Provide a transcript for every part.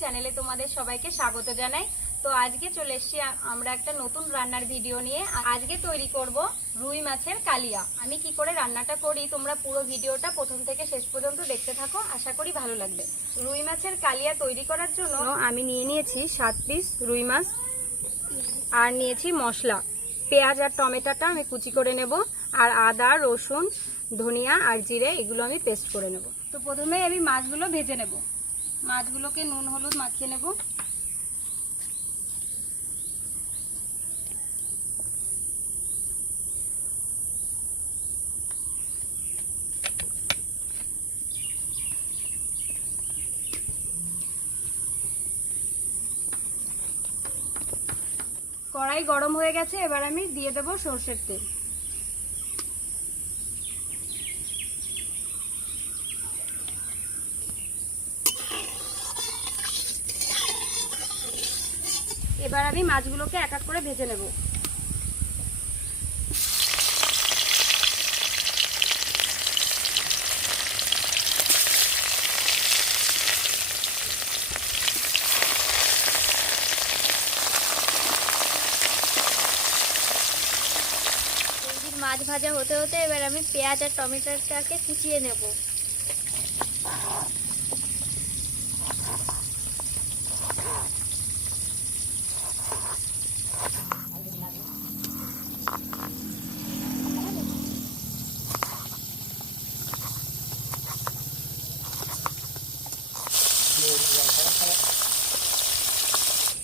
চ্যানেলে তোমাদের সবাইকে স্বাগত জানাই। তো আজকে চলে এসেছি আমরা একটা নতুন রান্নার ভিডিও নিয়ে। আজকে তৈরি করব রুই মাছের কালিয়া। আমি কি করে রান্নাটা করি তোমরা পুরো ভিডিওটা প্রথম থেকে শেষ পর্যন্ত দেখতে থাকো। আশা করি ভালো লাগবে। রুই মাছের কালিয়া তৈরি করার জন্য আমি নিয়ে নিয়েছি সাত পিস রুই মাছ আর নিয়েছি মশলা। পেঁয়াজ আর টমেটোটা আমি কুচি করে নেব আর আদা, রসুন, ধনিয়া আর জিরে এগুলো আমি পেস্ট করে নেব। তো প্রথমে আমি মাছগুলো ভেজে নেব। মাছগুলোকে নুন, হলুদ মাখিয়ে নেব। কড়াই গরম হয়ে গেছে, এবার আমি দিয়ে দেব সর্ষের তেল। এবার আমি মাছগুলোকে এক এক করে ভেজে নেব। মাছ ভাজা হতে হতে এবার আমি পেঁয়াজ আর টমেটোটাকে কুচিয়ে নেব।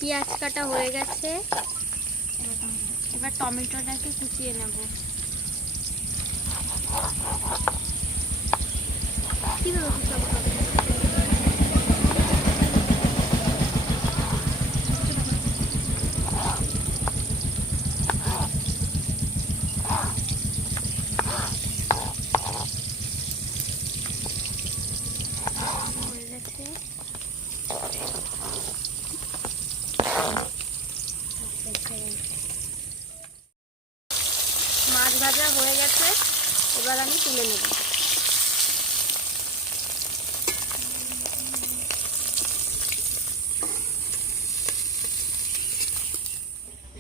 পেঁয়াজ কাটা হয়ে গেছে। এবার টমেটোটাকে কুচিয়ে নেব। কীভাবে কুচাবো হয়ে গেছে মাছ ভাজা হয়ে গেছে। এবার আমি তুলে নেব।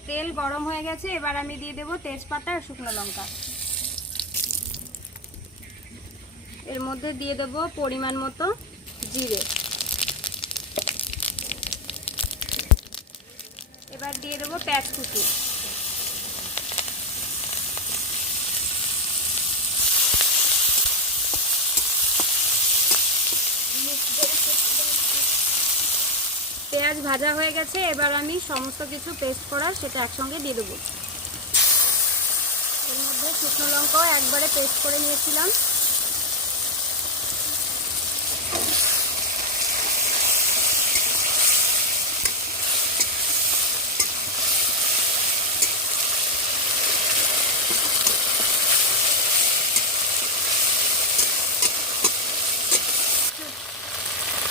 তেল গরম হয়ে গেছে, এবার আমি দিয়ে দেব তেজপাতা আর শুকনো লঙ্কা। এর মধ্যে দিয়ে দেব পরিমাণ মতো জিরে। এবার দিয়ে দেবো পেঁয়াজ কুচি পেঁয়াজ ভাজা হয়ে গেছে, এবার আমি সমস্ত কিছু পেস্ট করার সেটা একসঙ্গে দিয়ে দেবো। এর মধ্যে শুকনো লঙ্কাও একবারে পেস্ট করে নিয়েছিলাম।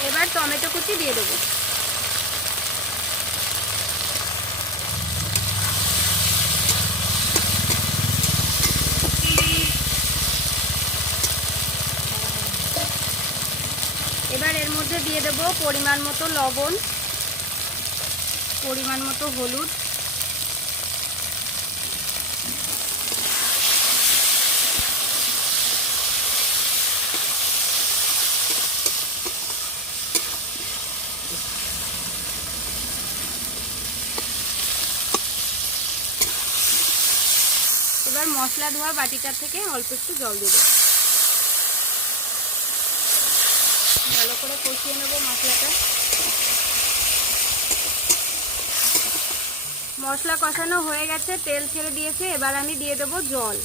এবার টমেটো কুচি দিয়ে দেবো। এবার এর মধ্যে দিয়ে দেবো পরিমাণ মতো লবণ, পরিমাণ মতো হলুদ। এবার মশলা ধোয়া বাটিটার থেকে অল্প একটু জল দিয়ে দেবো। ভালো করে কষিয়ে নেব মশলাটা। মশলা কষানো হয়ে গেছে, তেল ছেড়ে দিয়েছে, এবার আমি দিয়ে দেবো জল।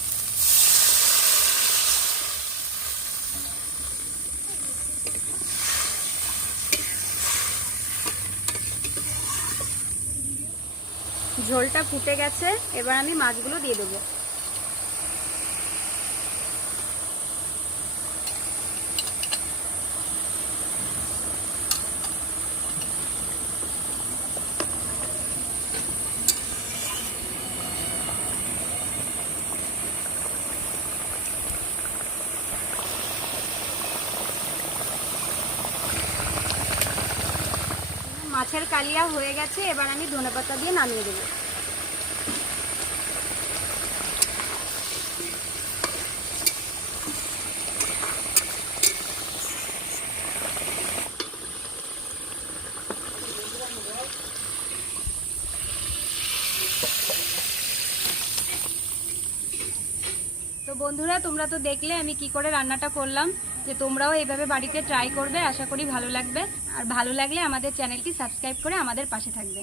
ঝোলটা ফুটে গেছে, এবার আমি মাছগুলো দিয়ে দেবো। মাছের কালিয়া হয়ে গেছে, এবার আমি ধনেপাতা দিয়ে নামিয়ে দেবো। তো বন্ধুরা, তোমরা তো দেখলে আমি কি করে রান্নাটা করলাম। যে তোমরাও এইভাবে বাড়িতে ট্রাই করবে, আশা করি ভালো লাগবে। আর ভালো লাগলে আমাদের চ্যানেলটি সাবস্ক্রাইব করে আমাদের পাশে থাকবে।